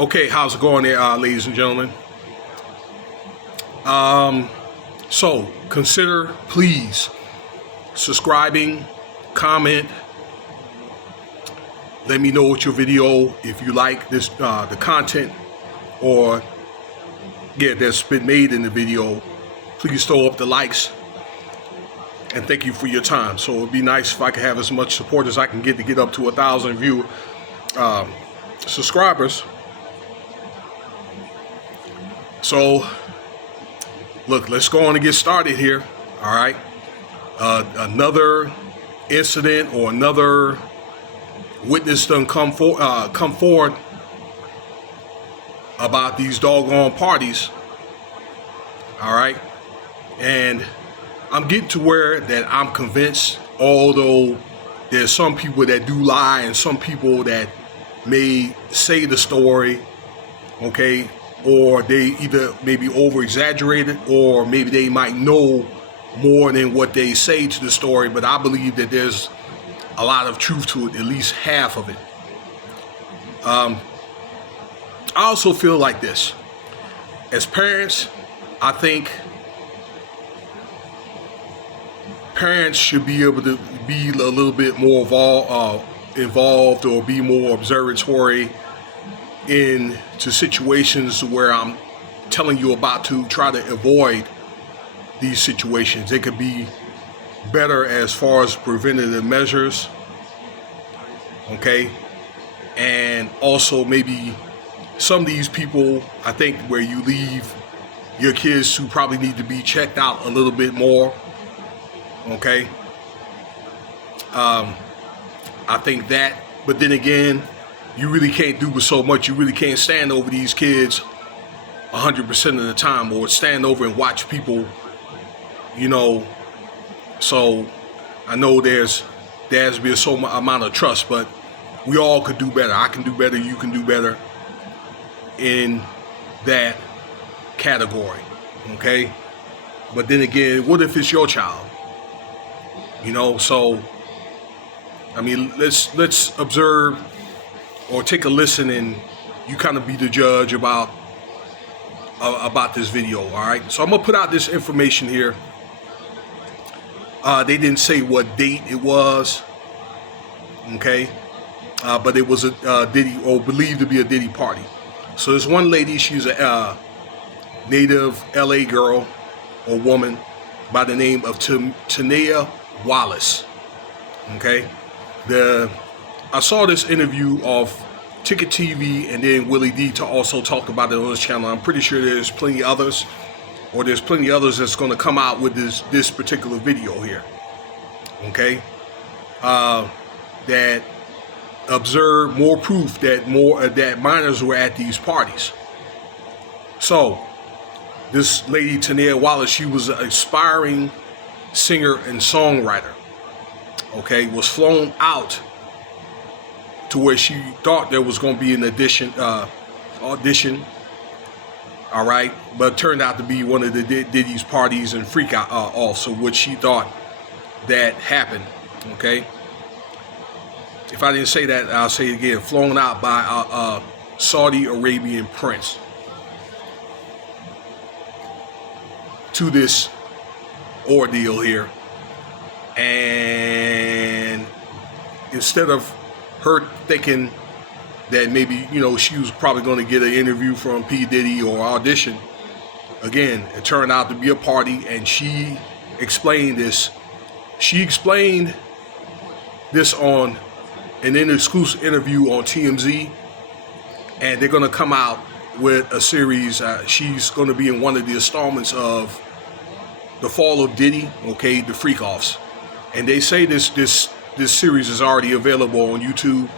Okay, how's it going there, ladies and gentlemen? So consider, please, subscribing, comment. Let me know what your video, if you like this, the content, or that's been made in the video. Please throw up the likes, and thank you for your time. So it'd be nice if I could have as much support as I can get to get up to 1,000 subscribers. So, look, let's go on and get started here. All right. Another incident or another witness done come forward about these doggone parties. All right. And I'm getting to where that I'm convinced, although there's some people that do lie and some people that may say the story, okay, or they either maybe over exaggerate it, or maybe they might know more than what they say to the story. But I believe that there's a lot of truth to it, at least half of it. I also feel like this. As parents, I think parents should be able to be a little bit more involved or be more observatory into situations where I'm telling you about, to try to avoid these situations. It could be better as far as preventative measures, okay? And also maybe some of these people, I think, where you leave your kids to probably need to be checked out a little bit more, okay? I think that, but then again, you really can't do so much. You really can't stand over these kids 100% of the time, or stand over and watch people, you know. So I know there's been so much amount of trust, but we all could do better. I can do better. You can do better in that category, okay? But then again, what if it's your child? You know, so I mean, let's observe or take a listen, and you kind of be the judge about this video. All right, so I'm gonna put out this information here. They didn't say what date it was, okay, but it was a Diddy, or believed to be a Diddy party. So there's one lady, she's a native LA girl or woman by the name of Tenea Wallace. Okay, I saw this interview of Ticket TV and then Willie D to also talk about it on his channel. I'm pretty sure there's plenty others, or there's plenty others that's going to come out with this particular video here. Okay, that observed more proof that minors were at these parties. So this lady Tenea Wallace, she was an aspiring singer and songwriter. Okay, was flown out to where she thought there was going to be an audition, all right, but turned out to be one of the Diddy's parties and freak out also, which she thought that happened. Okay, if I didn't say that, I'll say it again. Flown out by a Saudi Arabian prince to this ordeal here. And instead of her thinking that maybe, you know, she was probably going to get an interview from P Diddy or audition, again, it turned out to be a party, and she explained this. She explained this on an exclusive interview on TMZ, and they're going to come out with a series. She's going to be in one of the installments of The Fall of Diddy, okay, the Freak Offs. And they say this series is already available on YouTube.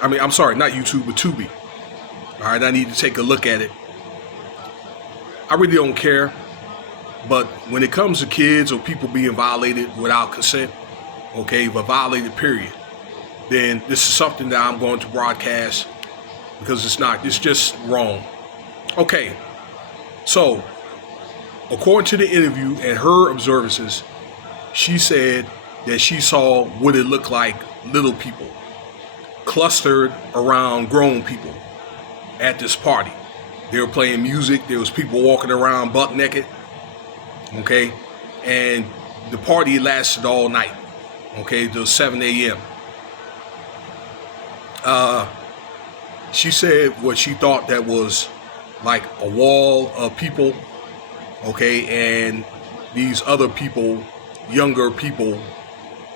I mean, I'm sorry, not YouTube, but Tubi. All right, I need to take a look at it. I really don't care. But when it comes to kids or people being violated without consent, okay, but violated period, then this is something that I'm going to broadcast, because it's just wrong. Okay, so according to the interview and her observances, she said that she saw what it looked like little people clustered around grown people at this party. They were playing music. There was people walking around buck naked. Okay, and the party lasted all night. Okay, till 7 a.m. She said what she thought that was like a wall of people. Okay, and these other people, younger people,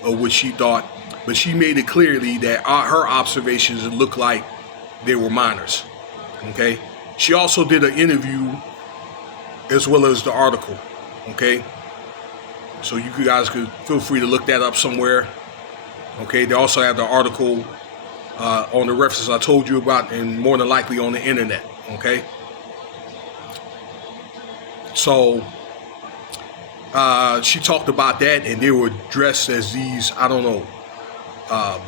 of which she thought, but she made it clearly that her observations looked like they were minors. Okay, she also did an interview as well as the article. Okay, so you guys could feel free to look that up somewhere. Okay, they also have the article on the references I told you about, and more than likely on the internet. Okay, so she talked about that, and they were dressed as these, I don't know,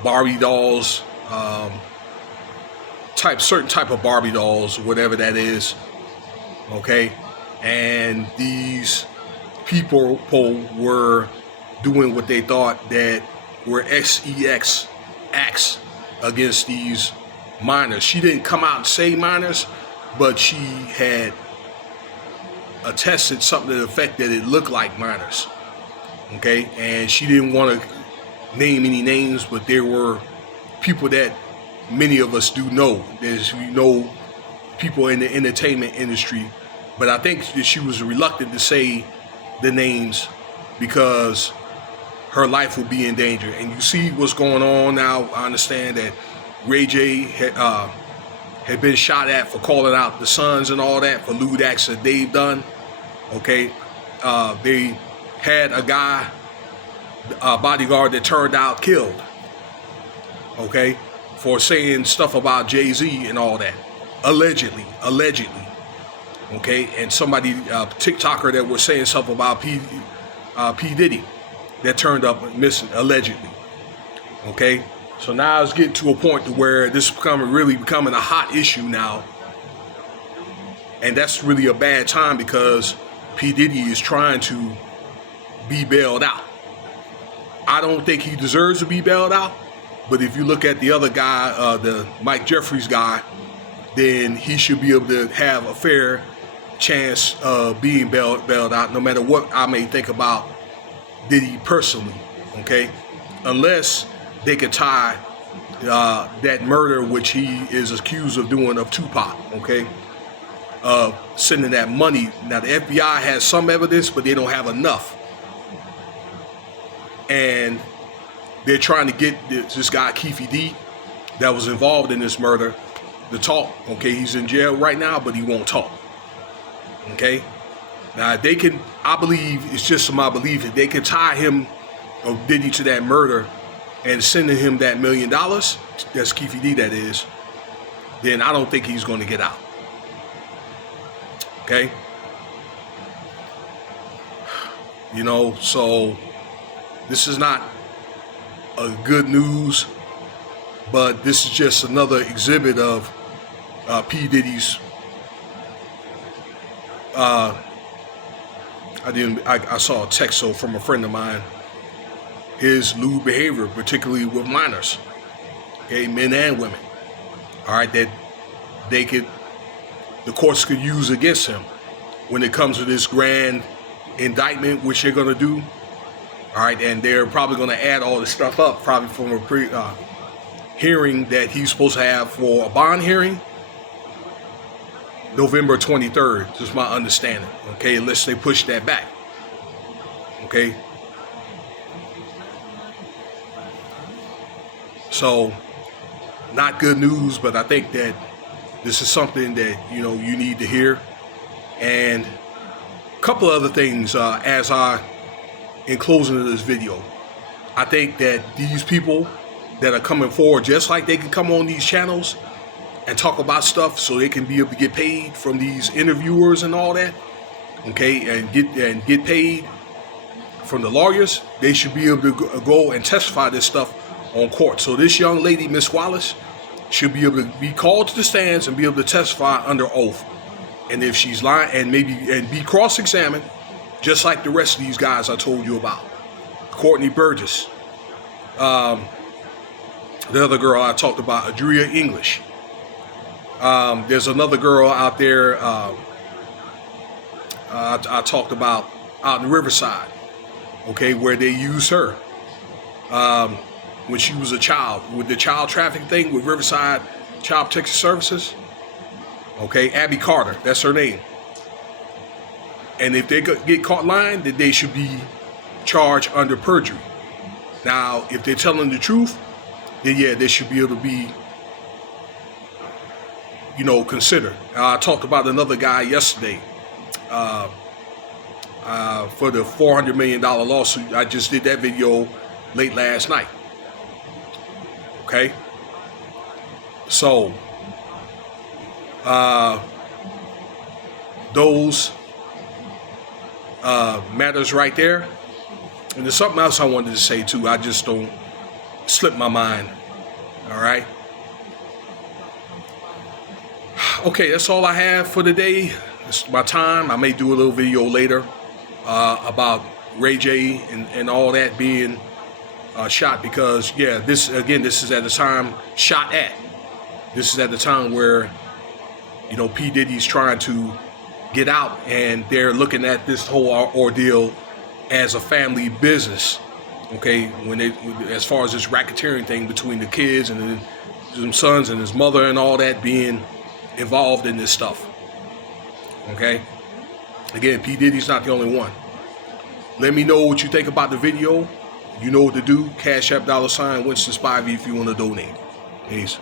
Barbie dolls, certain type of Barbie dolls, whatever that is. Okay, and these people were doing what they thought that were sex acts against these minors. She didn't come out and say minors, but she had attested something to the effect that it looked like minors. Okay, and she didn't want to name any names, but there were people that many of us do know. There's, you know, people in the entertainment industry, but I think that she was reluctant to say the names because her life would be in danger. And you see what's going on now. I understand that Ray J had been shot at for calling out the Sons and all that for lewd acts that they've done. Okay, they had a guy, a bodyguard that turned out killed. Okay, for saying stuff about Jay-Z and all that, allegedly. Okay, and somebody, TikToker that was saying something about P Diddy that turned up missing, allegedly. Okay, so now it's getting to a point to where this is really becoming a hot issue now, and that's really a bad time because P Diddy is trying to be bailed out. I don't think he deserves to be bailed out, but if you look at the other guy, the Mike Jeffries guy, then he should be able to have a fair chance of being bailed out, no matter what I may think about Diddy personally. Okay, unless they could tie that murder, which he is accused of doing, of Tupac. Okay, sending that money. Now the FBI has some evidence, but they don't have enough, and they're trying to get this guy cnt'd that was involved in this murder to talk. Okay, he's in jail right now, but he won't talk. Okay, now they can, I believe, it's just my belief, that they can tie him, or Diddy, to that murder and sending him that $1 million, that's cnt'd that is, then I don't think he's going to get out. Okay, you know, so this is not a good news, but this is just another exhibit of P Diddy's I saw a text from a friend of mine, his lewd behavior, particularly with minors, okay, men and women, all right, that the courts could use against him when it comes to this grand indictment, which they're going to do, all right, and they're probably going to add all this stuff up, probably from a hearing that he's supposed to have for a bond hearing, November 23rd, just my understanding, okay, unless they push that back, okay. So, not good news, but I think that this is something that, you know, you need to hear. And a couple other things in closing of this video, I think that these people that are coming forward, just like they can come on these channels and talk about stuff so they can be able to get paid from these interviewers and all that, okay, and get paid from the lawyers, they should be able to go and testify this stuff on court. So this young lady, Miss Wallace, should be able to be called to the stands and be able to testify under oath. And if she's lying, and be cross-examined, just like the rest of these guys I told you about. Courtney Burgess, the other girl I talked about, Adria English. There's another girl out there I talked about out in Riverside, okay, where they use her when she was a child with the child trafficking thing with Riverside Child Protection Services. Okay, Abby Carter, that's her name. And if they get caught lying, then they should be charged under perjury. Now, if they're telling the truth, then yeah, they should be able to be, considered. I talked about another guy yesterday for the $400 million lawsuit. I just did that video late last night. Okay? So, those matters right there. And there's something else I wanted to say too. I just don't slip my mind. All right. Okay, that's all I have for today. It's my time. I may do a little video later about Ray J and all that being shot, because yeah, this is at the time shot at. This is at the time where P Diddy's trying to get out, and they're looking at this whole ordeal as a family business. Okay, as far as this racketeering thing between the kids and his sons and his mother and all that being involved in this stuff. Okay, again, P Diddy's not the only one. Let me know what you think about the video. You know what to do. Cash App $Winston Spivey if you want to donate. Peace.